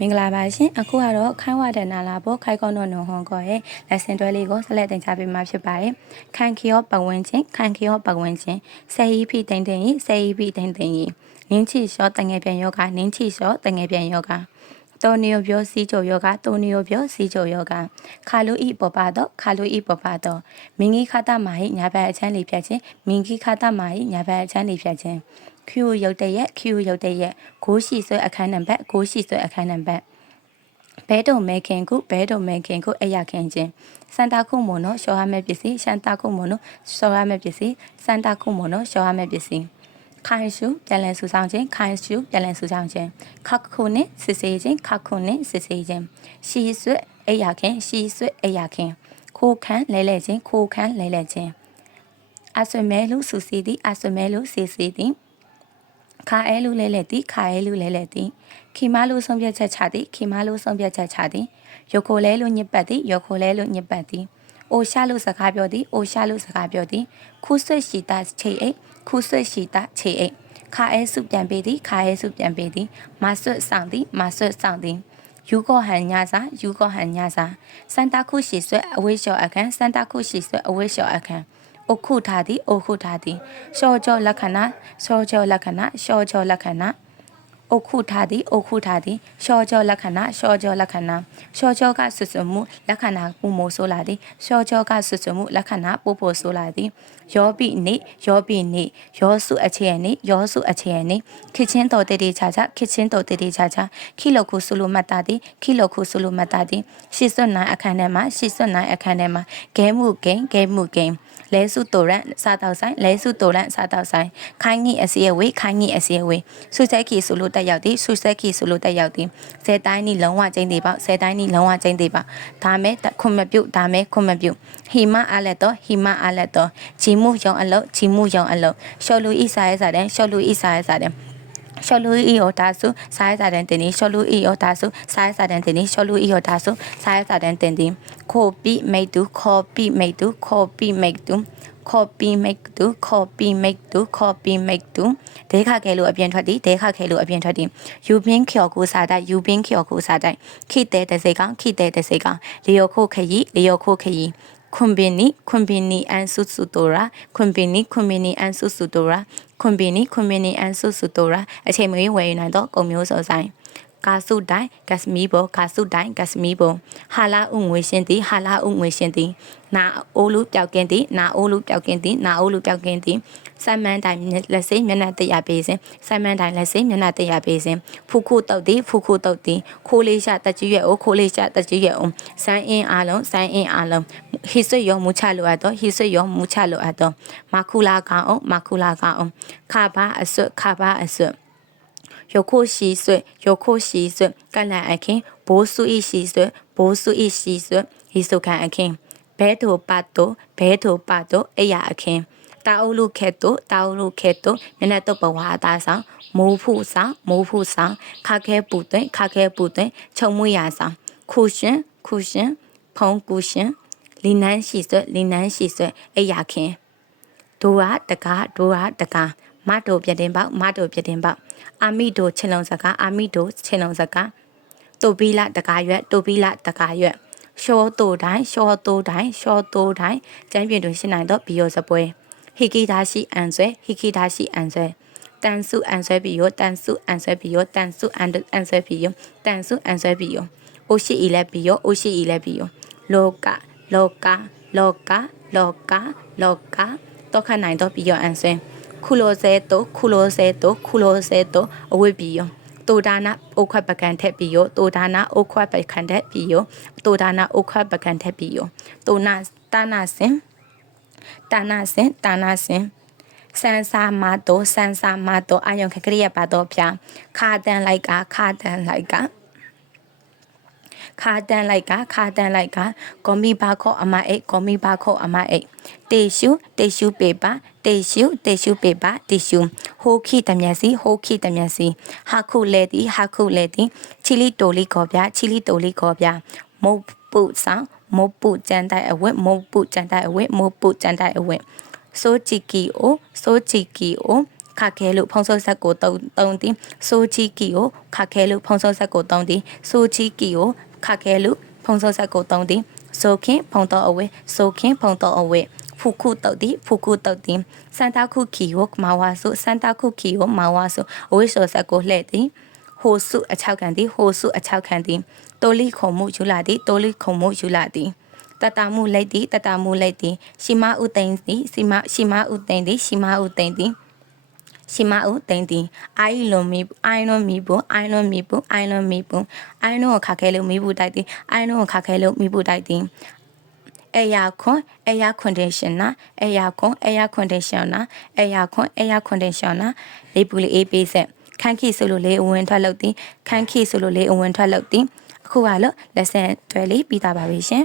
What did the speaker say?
မင်္ဂလာပါရှင်အခုကတော့ခိုင်းဝဒနာလာပေါ်ခိုင်ကောင်းတော့နုံဟွန်ကောရဲ့ lesson တွဲလေးကိုဆက်လက်တင်ပြပေးမှာဖြစ်ပါတယ်ခိုင်ခရောပတ်ဝန်းချင်းခိုင်ခရောပတ်ဝန်းချင်းဆယ်ဤဖိတိန်တိန်ဤဆယ်ဤဖိတိန်တိန်ဤနင်းချီလျှောတငယ်ပြန်ယောဂနင်းချီလျှောတငယ်ပြန်ယောဂတောနီယိုပြောစီချိုယောဂတောနီယိုပြောစီချိုယောဂခါလူဤပပတော့ခါလူဤပပတော့မင်းကြီးခတာမာဟိညာဘက်အချမ်းလေးဖြတ်ခြင်းမင်းကြီးခတာမာဟိညာဘက်အချမ်းလေးဖြတ်ခြင်း Q ရုပ်တရက် Q ရုပ်တရက်ဂိုးရှိဆွဲအခန်းနံပါတ်ဂိုးရှိဆွဲအခန်းနံပါတ်ဘဲတုံမဲခင်ခုဘဲတုံမဲခင်ခုအရာခင်ချင်းစန်တာခုမွန်နော်ရှော်ရမယ့်ပစ္စည်းရှန်တာခုမွန်နော်ရှော်ရမယ့်ပစ္စည်းစန်တာခုမွန်နော်ရှော်ရမယ့်ပစ္စည်းခိုင်ရှုပြန်လည်ဆူဆောင်ခြင်းခိုင်ရှုပြန်လည်ဆူဆောင်ခြင်းခက်ခုနဲ့စစ်စေးခြင်းခက်ခုနဲ့စစ်စေးခြင်းရှီဆွဲအရာခင်ရှီဆွဲအရာခင်ခိုးခန်းလဲလဲခြင်းခိုးခန်းလဲလဲခြင်းအဆွေမဲလူစူစီသည်အဆွေမဲလူစီစီသည် ခါအဲလူလဲလဲတီခါအဲလူလဲလဲတီခီမာလူဆုံးဖြတ်ချက်ချသည်ခီမာလူဆုံးဖြတ်ချက်ချသည်ယိုခိုလဲလူညစ်ပတ်သည်ယိုခိုလဲလူညစ်ပတ်သည်အိုရှာလူစကားပြောသည်အိုရှာလူစကားပြောသည်ခူးဆွတ်ရှိတာခြေအိတ်ခူးဆွတ်ရှိတာခြေအိတ်ခါအဲစုပြန်ပေးသည်ခါအဲစုပြန်ပေးသည်မဆွတ်ဆောင်သည်မဆွတ်ဆောင်သည်ယူကောဟန်ညာစာယူကောဟန်ညာစာစန်တာခုရှိဆွဲအဝိရှောအခန်းစန်တာခုရှိဆွဲအဝိရှောအခန်း အခုထားသည်အခုထားသည်ရှောကြောလက္ခဏာရှောကြောလက္ခဏာရှောကြောလက္ခဏာ အခုထားသည်အခုထားသည်ရှောကြောလက္ခဏာရှောကြောလက္ခဏာရှောကြောကဆွဆွမှုလက္ခဏာပူမိုဆိုလာသည်ရှောကြောကဆွဆွမှုလက္ခဏာပို့ပို့ဆိုလာသည်ယောပိနေယောပိနေယောစုအခြေအနေယောစုအခြေအနေခချင်းတော်တေတေချာချာခချင်းတော်တေတေချာချာခိလခုဆုလိုမတ်တာသည်ခိလခုဆုလိုမတ်တာသည်ရှစ်စွတ်နိုင်အခန်းထဲမှာရှစ်စွတ်နိုင်အခန်းထဲမှာဂဲမှုဂိမ်းဂဲမှုဂိမ်းလဲစုတိုရန်စားတောက်ဆိုင်လဲစုတိုရန်စားတောက်ဆိုင်ခိုင်းကြီးအစီအဝေးခိုင်းကြီးအစီအဝေးဆူဆက်ခီဆိုလို့တက်ရောက်သည်ဆူဆက်ခီဆိုလို့တက်ရောက်သည်ဆယ်တိုင်းနီလုံးဝကျင်းသေးပေါ့ဆယ်တိုင်းနီလုံးဝကျင်းသေးပါဒါမဲ့ခွန်မပြုတ်ဒါမဲ့ခွန်မပြုတ်ဟီမအားလက်တော့ဟီမအားလက်တော့ဂျီမှုရောင်အလုတ်ဂျီမှုရောင်အလုတ်ရှော်လူဤစားရဲစားတဲ့ရှော်လူဤစားရဲစားတဲ့ရှော်လူအီယောဒါစုစားရစာတဲ့တင်ဒီရှော်လူအီယောဒါစုစားရစာတဲ့တင်ဒီရှော်လူအီယောဒါစုစားရစာတဲ့တင်ဒီခိုပိမိတ်တူခေါ်ပိမိတ်တူခေါ်ပိမိတ်တူ copy make တူ copy make တူ copy make တူဒေခခဲလို့အပြင်ထွက်သည်ဒေခခဲလို့အပြင်ထွက်သည်ယူပင်းခေါ်ကိုစားတဲ့ယူပင်းခေါ်ကိုစားတဲ့ခိတဲ့တစေကောင်ခိတဲ့တစေကောင်လျော်ခိုခရီလျော်ခိုခရီခွန်ဘင်းနီခွန်ဘင်းနီအန်ဆုစုတိုရာခွန်ဘင်းနီခွန်ဘင်းနီအန်ဆုစုတိုရာခွန်ဘင်းနီခွန်ဘင်းနီအန်ဆုစုတိုရာအချိန်မရွေးဝယ်ယူနိုင်တော့ကုန်မျိုးစောဆိုင် ကာစုတိုင်ဂတ်မီဘောကာစုတိုင်ဂတ်မီဘောဟာလာဥငွေရှင်သည်ဟာလာဥငွေရှင်သည်နာအိုးလူပျောက်ကင်းသည်နာအိုးလူပျောက်ကင်းသည်နာအိုးလူပျောက်ကင်းသည်ဆမ်မန်တိုင်လက်စိမျက်နှာတရပေးစဉ်ဆမ်မန်တိုင်လက်စိမျက်နှာတရပေးစဉ်ဖူခုတုတ်သည်ဖူခုတုတ်သည်ခိုးလေးရှာတက်ကြီးရဲ့အိုခိုးလေးရှာတက်ကြီးရဲ့အိုစမ်းအင်းအားလုံးစမ်းအင်းအားလုံးဟိဆွယောမူချလိုအပ်တော့ဟိဆွယောမူချလိုအပ်တော့မခုလာကောင်အောင်မခုလာကောင်အောင်ခဘာအစွတ်ခဘာအစွတ် 有可洗水，有可洗水，橄榄爱看，波苏一洗水，波苏一洗水，一手看爱看，白头八朵，白头八朵，哎呀爱看。တာအုပ်လူခဲတုတာအုပ်လူခဲတုမျက်နှာတုပ်ပဝါတာဆောင်မိုးဖူဆောင်မိုးဖူဆောင်ခါခဲပူသွင်းခါခဲပူသွင်းခြုံမွေရဆောင်ခုရှင်ခုရှင်ဖုံကူရှင်လီနန်းရှိဆွလီနန်းရှိဆွအိယာခင်ဒိုဟာတကားဒိုဟာတကား မတိုပြတင်ပေါက်မတိုပြတင်ပေါက်အာမိတိုချင်းလုံးစကားအာမိတိုချင်းလုံးစကားတူပီလာတကားရွက်တူပီလာတကားရွက်ရှောတိုတိုင်းရှောတိုတိုင်းရှောတိုတိုင်းကျမ်းပြင်တွင်ရှင်းနိုင်သောဘီယိုစပွဲဟီကီဒါရှိအန်ဆွဲဟီကီဒါရှိအန်ဆွဲတန်စုအန်ဆွဲပြီးရောတန်စုအန်ဆွဲပြီးရောတန်စုအန်အန်ဆွဲပြီးရောတန်စုအန်ဆွဲပြီးရောအိုရှိအီလည်းပြီးရောအိုရှိအီလည်းပြီးရောလောကလောကလောကလောကလောကတော့ခနိုင်တော့ပြီးရောအန်ဆွဲ ခုလိုဆဲတော့ခုလိုဆဲတော့ခုလိုဆဲတော့အဝိပြီးရောတိုဒါနာအိုခွက်ပကံထက်ပြီးရောတိုဒါနာအိုခွက်ပကံထက်ပြီးရောတိုဒါနာအိုခွက်ပကံထက်ပြီးရောတိုနာတာနာစင်တာနာစင်တာနာစင်ဆန်စာမတော့ဆန်စာမတော့အယုံခကရိယပါတော့ဖြာခါတန်လိုက်ကခါတန်လိုက်က ခါတန်လိုက်ကခါတန်လိုက်ကကောမီဘာခောအမအိတ်ကောမီဘာခောအမအိတ်တေရှုတေရှုပေပါတေရှုတေရှုပေပါတေရှုဟိုခိတမျက်စီဟိုခိတမျက်စီဟာခုလဲတီဟာခုလဲတီချီလီတိုလီခေါ်ပြချီလီတိုလီခေါ်ပြမုတ်ပုဆောင်မုတ်ပုကြမ်းတိုက်အဝက်မုတ်ပုကြမ်းတိုက်အဝက်မုတ်ပုကြမ်းတိုက်အဝက်ဆိုချီကီအိုဆိုချီကီအိုခခဲလို့ဖုံးစုပ်ဆက်ကိုတုံတုံသည်ဆိုချီကီကိုခခဲလို့ဖုံးစုပ်ဆက်ကိုတုံသည်ဆိုချီကီကို ခခဲလို့ဖုံးစုပ်ဆက်ကိုတုံသည်ဆိုခင်ဖုံတော့အဝဲဆိုခင်ဖုံတော့အဝဲဖူခုတုတ်သည်ဖူခုတုတ်သည်စန်တာခုခီကိုမာဝါဆုစန်တာခုခီကိုမာဝါဆုအဝိဆောဆက်ကိုလှဲ့သည်ဟိုစုအချောက်ခံသည်ဟိုစုအချောက်ခံသည်တိုလီခုံမှုယူလာသည်တိုလီခုံမှုယူလာသည်တတမှုလိုက်သည်တတမှုလိုက်သည်ရှီမဥသိန်းသည်ရှီမရှီမဥသိန်းသည်ရှီမဥသိန်းသည်ရှီမဥသိန်းသည် အိုင်လွန်မီအိုင်လွန်မီဘူးအိုင်လွန်မီဘူးအိုင်လွန်မီဘူးအိုင်လွန်ကိုခါခဲလို့မီဘူးတိုက်သည်အိုင်လွန်ကိုခါခဲလို့မီဘူးတိုက်သည်အရာခွန်အရာ conditioner အရာခွန်အရာ conditioner အရာခွန်အရာ conditioner လေးပူလေးအေးပေးဆက်ခန်းခိဆိုလို့လေးအဝင်ထွက်လုပ်သည်ခန်းခိဆိုလို့လေးအဝင်ထွက်လုပ်သည်အခုကလို့ lesson 12လေးပြီးသားပါပြီရှင်